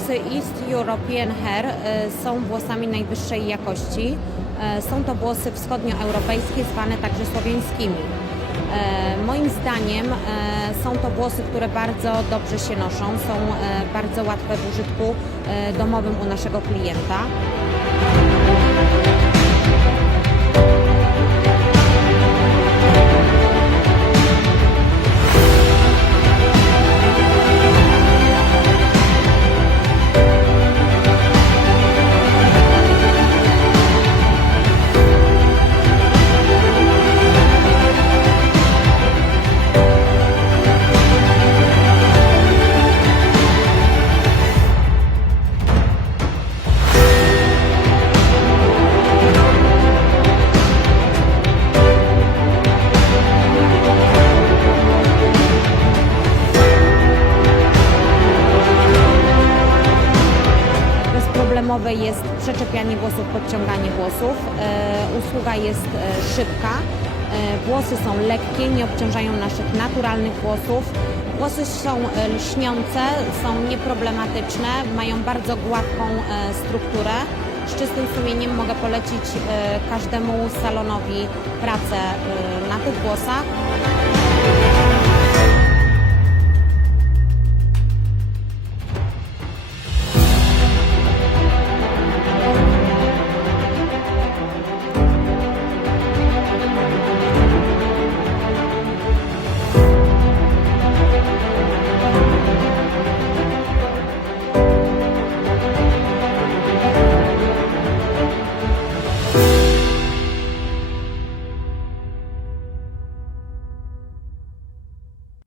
Włosy East European Hair e, są włosami najwyższej jakości. E, Są to włosy wschodnioeuropejskie, zwane także słowiańskimi. E, Moim zdaniem są to włosy, które bardzo dobrze się noszą, są bardzo łatwe w użytku domowym u naszego klienta. Bezproblemowe jest przeczepianie włosów, podciąganie włosów. E, usługa jest e, szybka. E, włosy są lekkie, nie obciążają naszych naturalnych włosów. Włosy są lśniące, są nieproblematyczne, mają bardzo gładką strukturę. Z czystym sumieniem mogę polecić każdemu salonowi pracę na tych włosach.